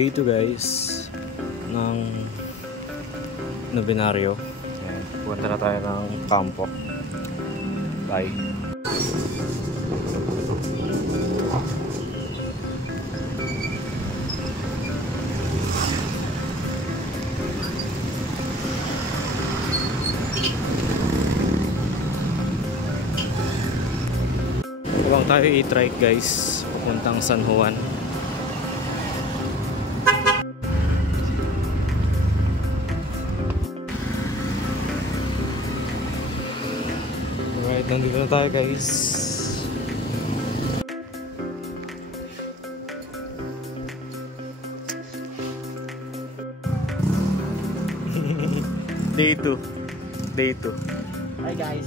day 2 guys ng Novenario. Punta na tayo ng kampo. Bye. Huwag tayo i-trike guys papuntang San Juan. Alright, nandito na tayo guys. Day 2. Day 2. Hi guys.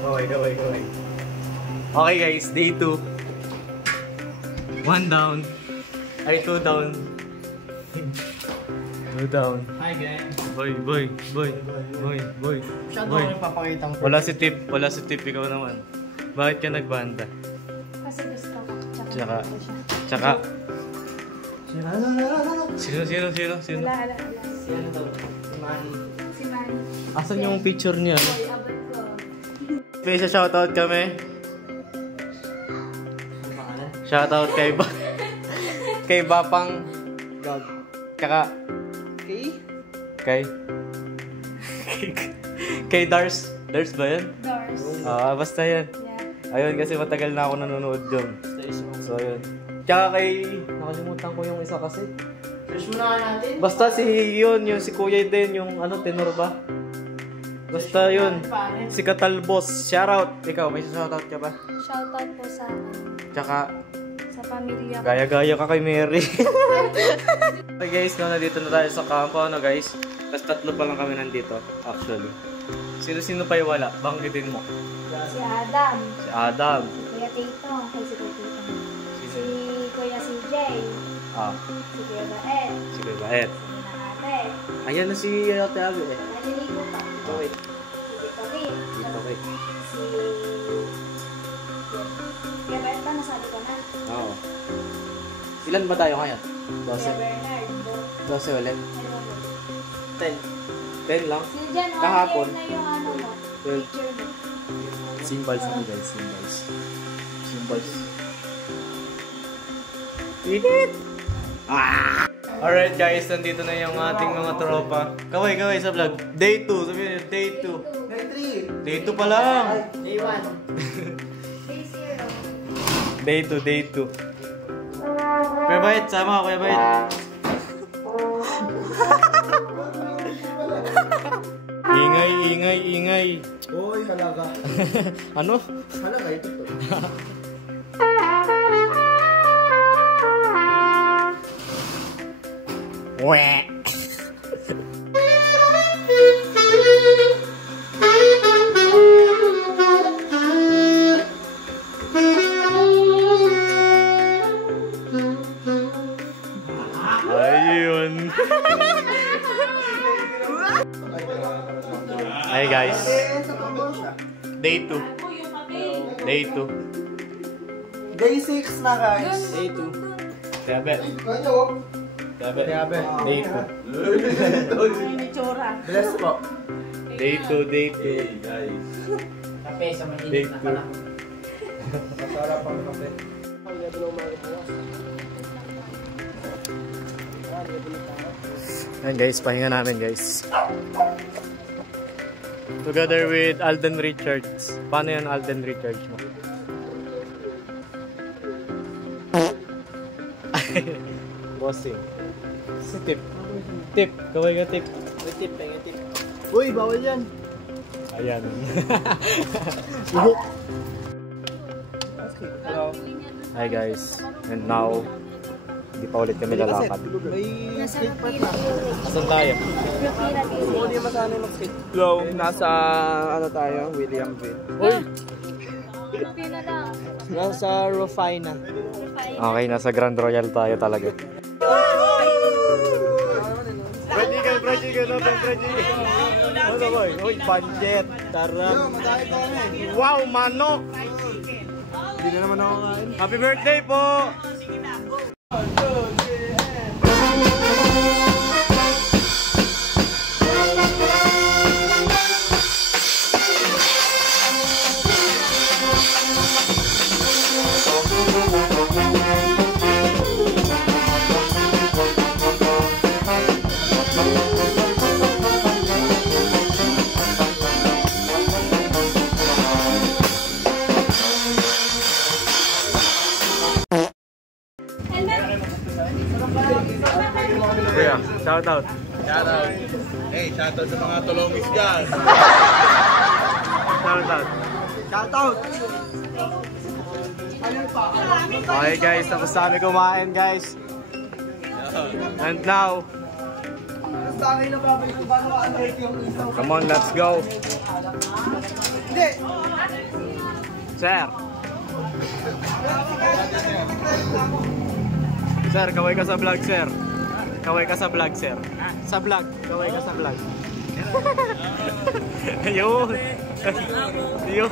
Gaway. Okay guys, day 2. 1 down. Ay, 2 down. 2 down. Hi guys. Boy. Siya doon yung papakita mo. Wala si Tip, ikaw naman. Bakit ka nagbanda? Kasi gusto ko. Tsaka. Sino? Ala. Si ano daw? Si Manny. Si Manny. Asan yung picture niya? Boy, abot ko. Special shoutout kami. Ano pangalan? Shoutout kay Bapang Dog. Tsaka kay Dars ba yan? Doors. Basta yan. Yeah. Ayun, kasi matagal na ako nanonood dyan. So ayun. Tsaka nakalimutan ko yung isa kasi. Search mo na natin. Basta yung si Kuya din, yung tenor ba? Basta yun. Si Katalbos. Shoutout. Ikaw, may shoutout ka ba? Shoutout po sa Tsaka sa pamilya ko. gaya-gaya ka kay Mary. Okay guys, nandito na tayo sa kampo, guys. Tapos 3 pa lang kami nandito, actually. Sino pa yung wala? Banggitin mo. Si Adam. Si Adam. Si Kuya Tito. Si Kuya CJ. Si Kuya Baet. Si Kuya Baet. Si Ate. Ayan na si Ate Abby eh. Naliligo pa. Okay. Si Tito Rick. Okay. Si Kuya Baet ba? Nasabi ko na. Oo. Ilan ba tayo ngayon? Kuya Bernard. 12 ulit. 10 lang? Si Jan, Kahapon. na yung ano mo. Picture mo. Symbols mo guys, symbols. Init! Alright guys, nandito na yung ating mga tropa. Kaway sa vlog. Day 2, sabihin nyo, day 2. Day 3. Day 2 pa lang. Day 1. Day 0. Day 2. Kuya Bait, sama ka Kuya Bait. Ingay. Hoy, halaga. Ano? Halaga ito to. Weh. Ayun. Hey guys. Day 2. Day 2. Day 6 na guys. Day 2. Tiabe. Tiabe. Day 2. Bless po. Day 2. Guys. Kape sa Day mainit na 2. pala. Masarap ang kape. Ayan guys, pahinga namin guys. Together with Alden Richards. Paano yan Alden Richards mo? Bossing. Si Tip. Tip, kaway ka Tip. Tip. Uy, bawal yan. Ayan. Hi guys. And now, hindi pa ulit kami lalakad. Nasa Rupira Village. Asan tayo? Rupira Village. Hindi masanay mag-skate. Hello. Nasa ano tayo? Williamville. Uy! Rupira lang. Nasa Rufina. Okay, nasa Grand Royal tayo talaga. Fried chicken, open fried chicken. Ano boy? Uy, pancet. Tarap. Wow, manok! Hindi na naman ako kain. Happy birthday po! Kuya, shout out. Shout out. Hey, shout out sa mga tulomis dyan. Shout out. Shout out. Okay guys, tapos na kami kumain guys. And now, come on, let's go. Sir. Sir, kaway ka sa vlog, sir. Kaway ka sa vlog, sir. Sa vlog, kaway ka sa vlog. Yun. Yun.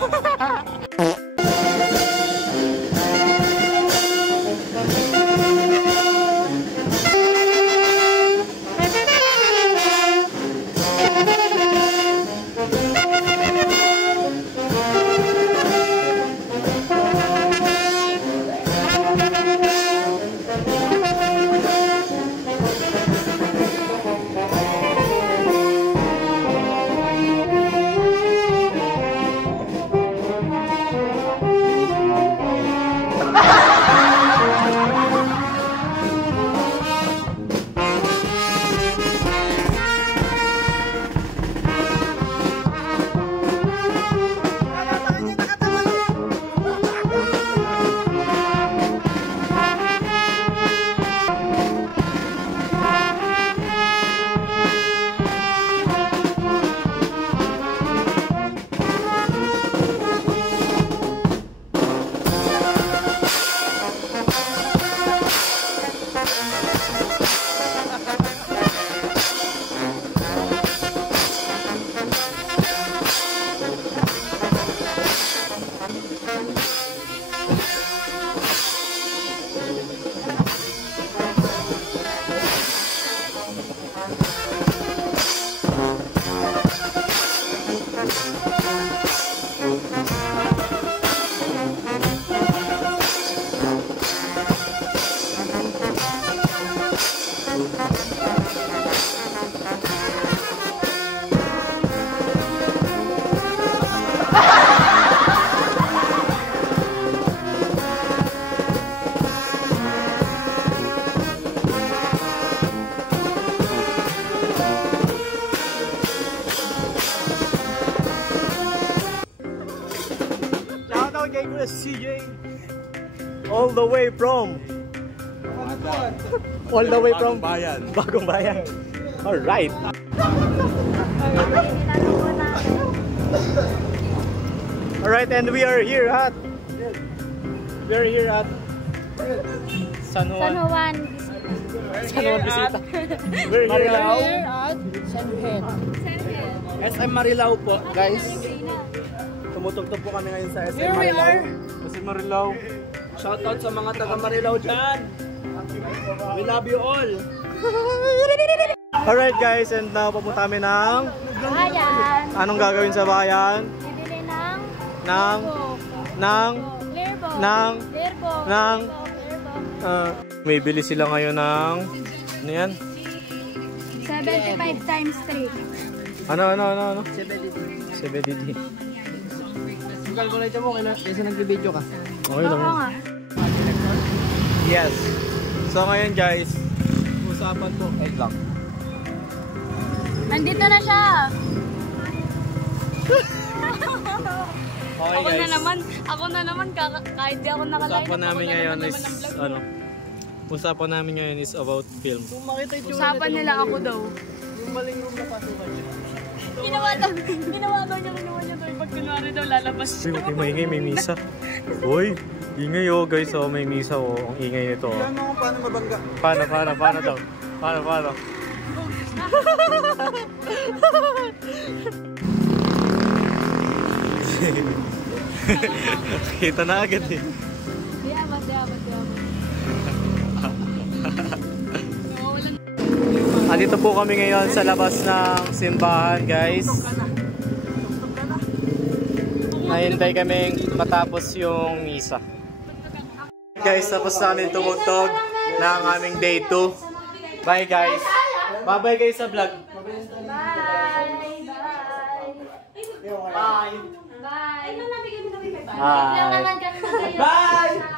Kay Chris CJ all the way from Bagong Bayan. All right. All right, and we are here at San Juan Bisita. We're here at San Juan. SM Marilao po, guys. Tumutugtog po kami ngayon sa SM Marilao. SM Marilao. Shoutout sa mga taga Marilao dyan. We love you all. Alright guys, and now papunta kami ng Bayan. Anong gagawin sa bayan? Bibili May bili sila ngayon ng ano yan? 75 times 3. Ano? 70. 70. Calculate mo kaysa nag-video ka. Okay lang. Oo nga. Yes. So ngayon guys, Usapan po. wait lang. Nandito na siya. Okay Ako guys. na naman kahit di ako nakalive. Usapan namin ngayon is Usapan namin ngayon is about film. Kung makita yung Usapan nila ako daw. yung maling room na pasukan niya. Ginawa daw niya daw pag kunwari daw lalabas siya. Uy, maingay, may misa. Uy, ingay oh guys, oh, may misa oh. Ang ingay nito oh. Alam mo kung paano mabangga. Paano daw? Paano? Kita na agad eh. Andito po kami ngayon sa labas ng simbahan, guys. Nahintay kaming matapos yung misa. Guys, tapos namin tumugtog ng aming day 2. Bye guys. Bye-bye guys sa vlog. Bye. Bye. Bye. Bye.